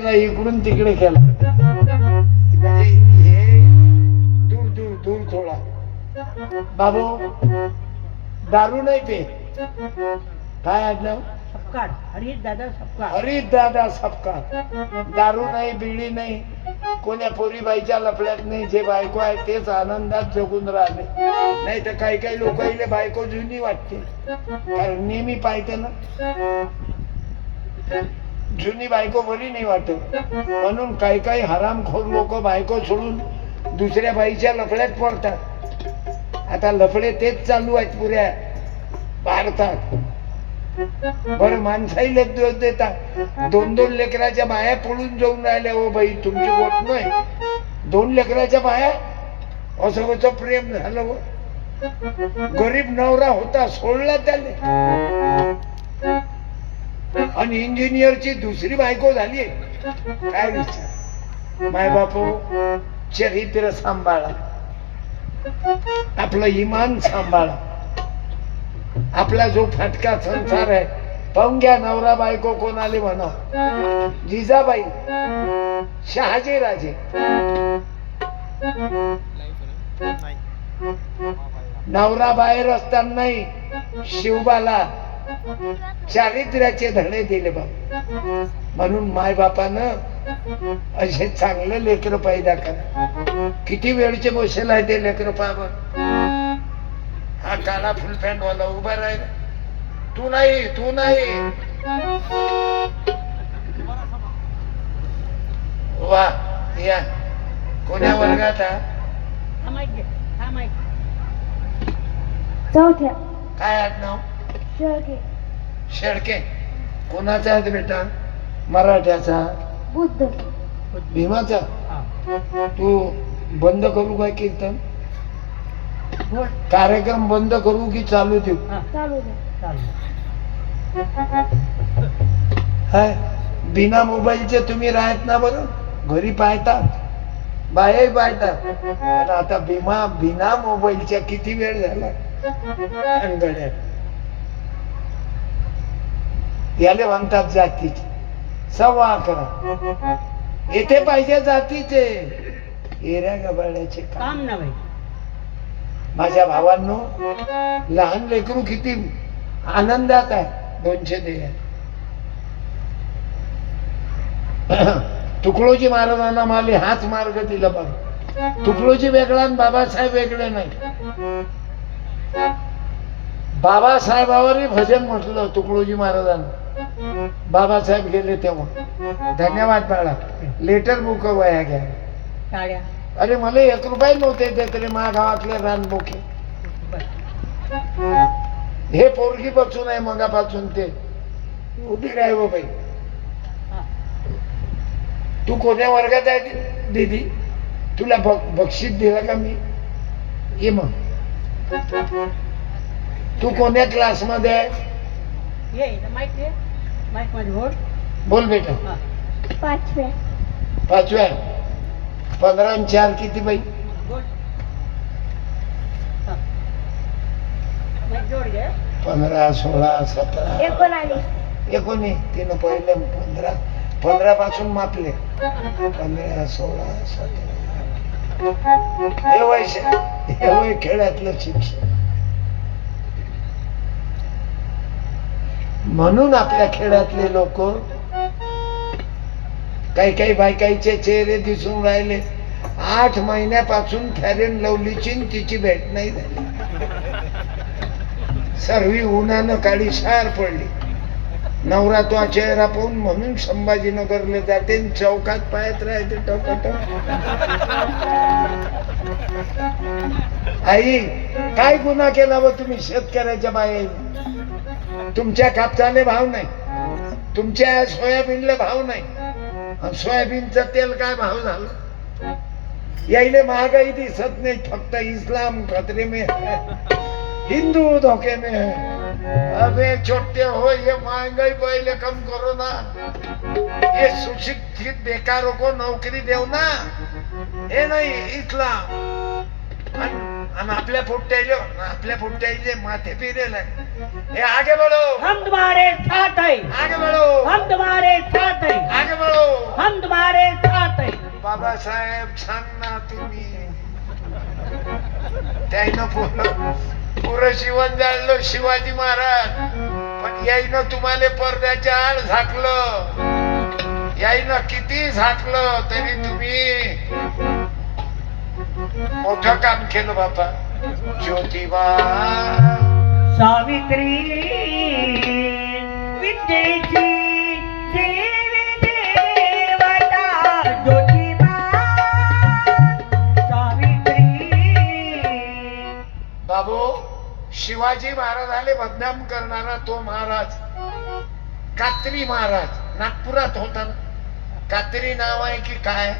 त्याला इकडून तिकडे केला म्हणजे हे दूर दूर दूर थोडा बाबू दारू नाही पे काय आडनाव सपकाळ हरिदादा सपकाळ हरिदादा सपकाळ दारू नाही बिडी नाही कोण्या पोरीबाईच्या लफड्यात नाही जे बायको आहे तेच आनंदात जगून राहिले नाही तर काही काही लोकांना बायको जुनी वाटते कारण नेहमी पाहते ना जुनी बायको बरी नाही वाटत म्हणून काही काही हरामखोर लोक बायको सोडून दुसऱ्या बाईच्या लफड्यात पडतात आता लफडे तेच चालू आहेत पुऱ्या भारतात बर माणसाही दोष देतात दोन दोन लेकराच्या बाया पळून जाऊन राहिल्या हो बाई तुमची गोट नाही दोन लेकराच्या बाया असं कसं प्रेम झालं हो गरीब नवरा होता सोडला त्याने आणि इंजिनियरची दुसरी बायको झाली काय विचार माय बापू चरित्र सांभाळा आपलं इमान सांभाळा आपला जो फटका संसार आहे पाहून घ्या नवरा बायको कोणाले म्हणा जिजाबाई शहाजी राजे नवरा बाहेर असतानाही शिवबाला चारित्र्याचे धडे दिले बाबा म्हणून माय बापानं असे चांगले लेकर पैदा करा किती वेळचे बसेल आहे ते लेकर पाहावं हा काळा फुल पॅन्ट वाला उभा राहिला तू नाही वा या कोण्या वर्गात चौथ्या काय आडनाव शेळके शेळके कोणाचा आहे बेटा मराठ्याचा बुद्ध भीमाचा तू बंद करू काय कीर्तन कार्यक्रम बंद करू की चालू देऊ चालू दे हाय बिना मोबाईलचे तुम्ही राहत ना बरं घरी पाहतात बाहेर पाहतात पण आता बिना मोबाईलच्या किती वेळ झाला अंगड्यात याले म्हणतात जातीचे 11:15 येथे पाहिजे जातीचे एऱ्या गबाळ्याचे काम नव्हे माझ्या भावांनो लहान लेकरू किती आनंदात आहे 200 दे तुकडोजी महाराजांना माले हाच मार्ग दिला बघ तुकडोजी वेगळा आणि बाबासाहेब वेगळे नाही बाबासाहेबावरही भजन म्हटलं तुकडोजी महाराजांना बाबासाहेब गेले तेव्हा धन्यवाद बाळा लेटर बुक वया घ्या टाळ्या अरे मला 1 रुपये नव्हते ते तरी मा गावातले रानबोके हे पोरगी बसून आहे मगापासून ते उभी राह हो बाई तू कोण्या वर्गात आहे दीदी तुला बक्षीस दिला का मी ये मग तू कोण्या क्लास मध्ये आहे बोल बेटा पाचव्या 15 आणि 4 किती बाई 15 16 17 19 तिनं पहिले 15 पासून मापले 15 16 17 हे वय खेळातलं शिक्षण म्हणून आपल्या खेळातले लोक काही काही बायकाईचे चेहरे दिसून राहिले 8 महिन्यापासून फॅरेन लवलीची तिची भेट नाही झाली सर्वी उन्हानं काळी शार पडली नवरा तो चेहरा पाहून म्हणून संभाजीनगरला जाते चौकात पाहत राहते टोकटोक आई काय गुन्हा केला व तुम्ही शेतकऱ्याच्या बाहेर तुमच्या कापसाले भाव नाही तुमच्या सोयाबीनला भाव नाही सोयाबीनचं तेल काय भाव झालं यायले महागाई दिसत नाही फक्त इस्लाम खतरे में है हिंदू धोखे में है अबे छोटे हो ये महंगाई पहले कम करो ना ये सुशिक्षित बेकारों को नौकरी देव ना हे नाही इस्लाम आणि आपल्या पोट्याचे माथे फिरेल आहे ए आगे बढ़ो, हम तुम्हारे साथ है, आगे बढ़ो, हम तुम्हारे साथ है, आगे बढ़ो. हम तुम्हारे साथ है. बाबासाहेब छान ना तुम्ही. त्याईनं पुरं शिवण जाळलं शिवाजी महाराज, पण याईनं तुम्हाला पडद्याच्या आड झाकलं. याईनं किती झाकलं तरी तुम्ही मोठं काम केलं बापा. ज्योतिबा सावित्री विद्येची देवी देवता ज्योतिबा सावित्री. बाबू, शिवाजी महाराजाले बदनाम करणारा तो महाराज कात्री महाराज नागपुरात होता ना. कात्री नाव आहे की काय?